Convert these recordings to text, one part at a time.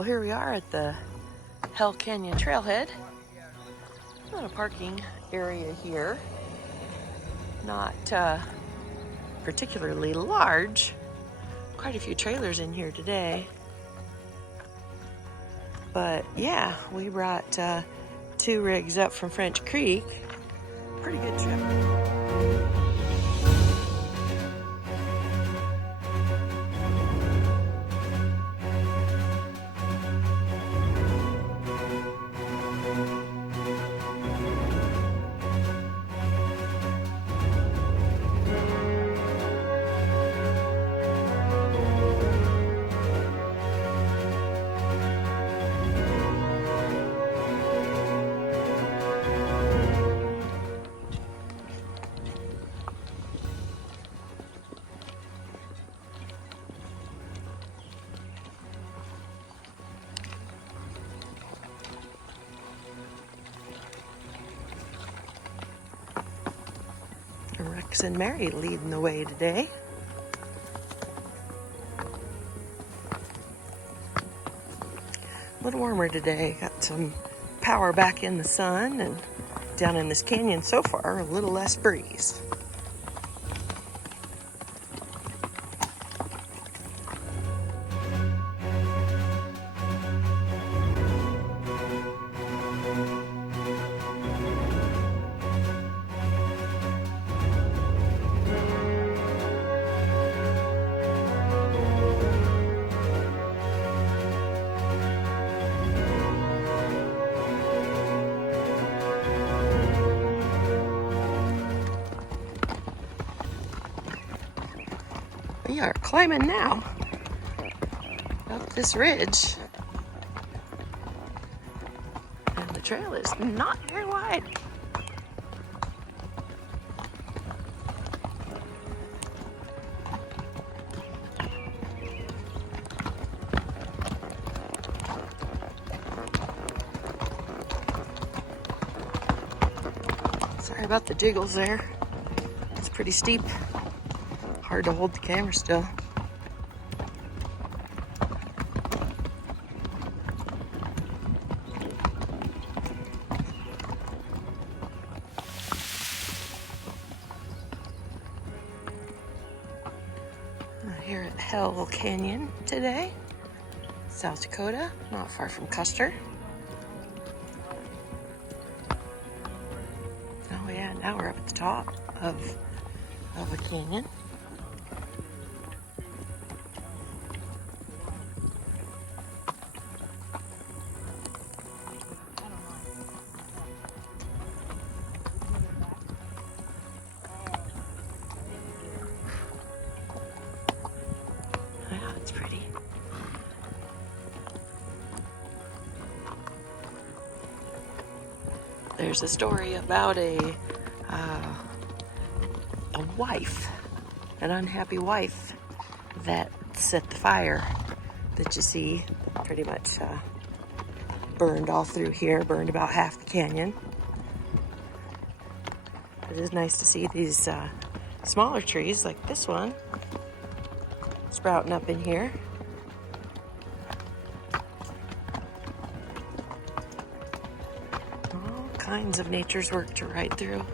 Well, here we are at the Hell Canyon Trailhead. Not a parking area here. Not particularly large. Quite a few trailers in here today. But yeah, we brought 2 rigs up from French Creek. Pretty good trip. Rex and Mary leading the way today. A little warmer today. Got some power back in the sun, and down in this canyon so far, a little less breeze. We are climbing now up this ridge, and the trail is not very wide. Sorry about the jiggles there. It's pretty steep. Hard to hold the camera still. Here at Hell Canyon today, South Dakota, not far from Custer. Oh yeah, now we're up at the top of a canyon. Yeah, it's pretty. There's a story about a wife, an unhappy wife that set the fire that you see pretty much burned all through here, burned about half the canyon. It is nice to see these smaller trees like this one sprouting up in here. All kinds of nature's work to ride through.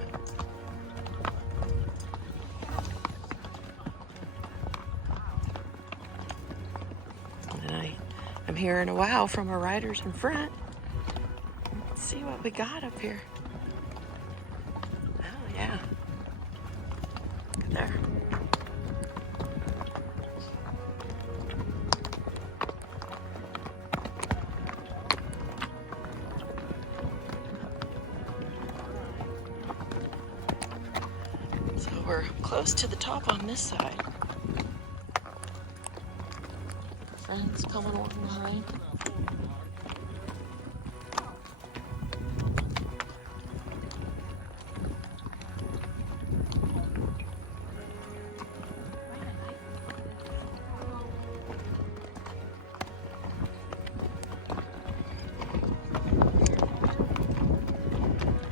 And I'm hearing a wow from our riders in front. Let's see what we got up here. Oh yeah. Look there. So we're close to the top on this side. Friends coming along behind.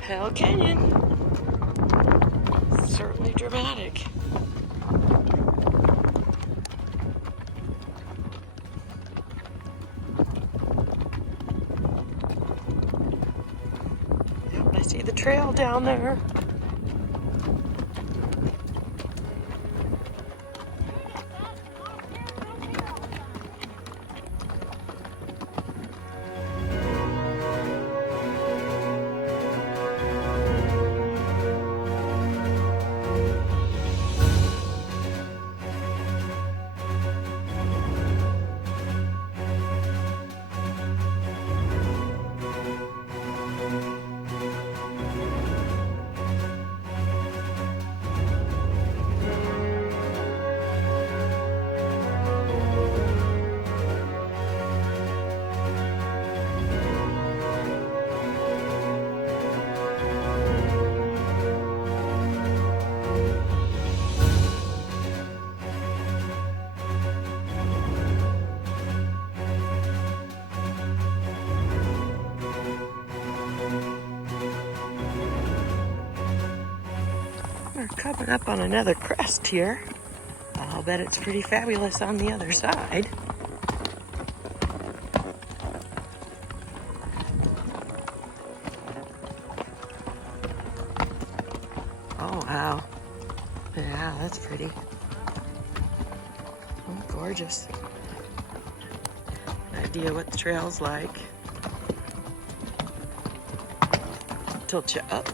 Hell Canyon. Certainly dramatic. See the trail down there? We're coming up on another crest here. I'll bet it's pretty fabulous on the other side. Oh, wow. Yeah, that's pretty. Oh, gorgeous. Idea what the trail's like. Tilt you up.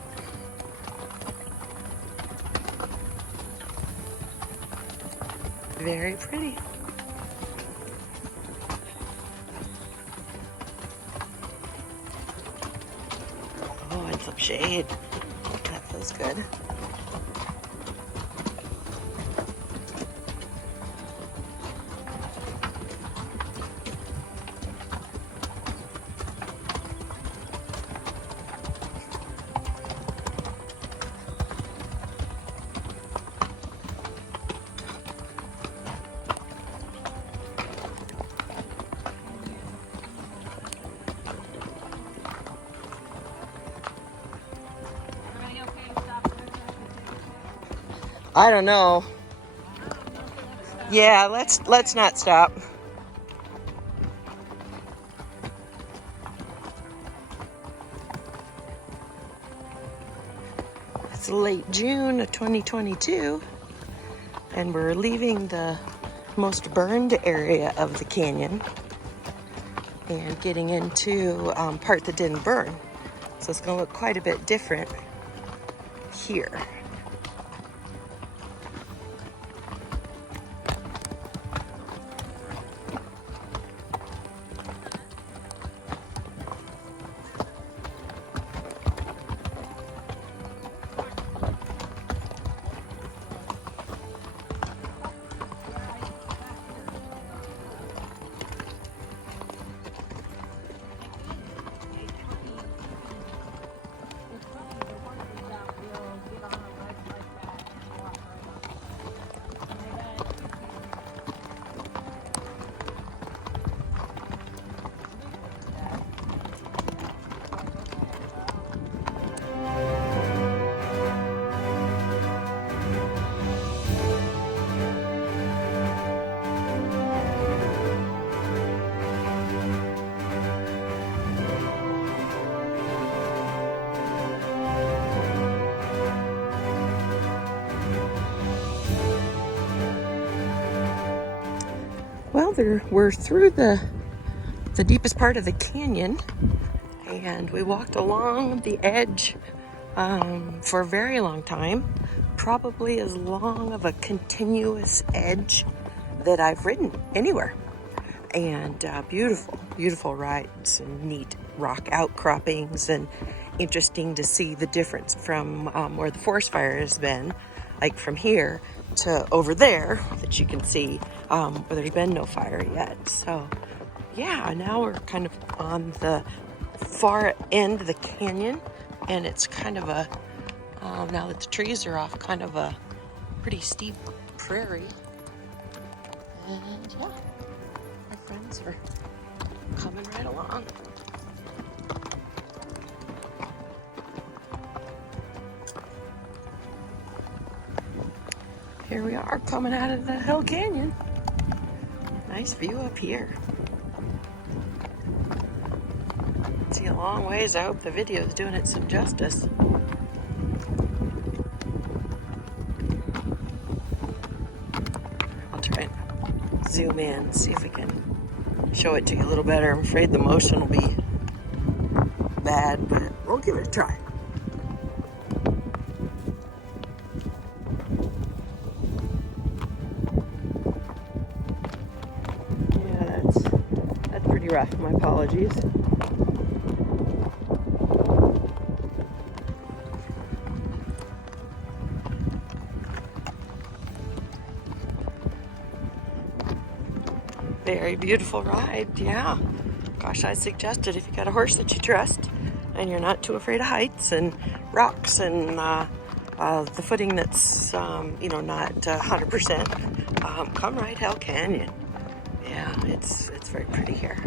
Very pretty. Oh, and some shade. That feels good. I don't know. Yeah, let's not stop. It's late June of 2022, and we're leaving the most burned area of the canyon and getting into part that didn't burn. So it's gonna look quite a bit different here. Well, we're through the deepest part of the canyon, and we walked along the edge for a very long time, probably as long of a continuous edge that I've ridden anywhere. And beautiful rides and neat rock outcroppings, and interesting to see the difference from where the forest fire has been, like from here to over there that you can see where there's been no fire yet. So yeah, now we're kind of on the far end of the canyon, and it's kind of a now that the trees are off, kind of a pretty steep prairie. And yeah, my friends are coming right along. Here we are coming out of the Hill Canyon. Nice view up here. It's see a long ways. I hope the video is doing it some justice. I'll try and zoom in, see if we can show it to you a little better. I'm afraid the motion will be bad, but we'll give it a try. Yeah, that's pretty rough. My apologies. Very beautiful ride, yeah. Gosh, I suggest it if you got a horse that you trust and you're not too afraid of heights and rocks and the footing that's, you know, not 100%. Come ride Hell Canyon. Yeah, it's very pretty here.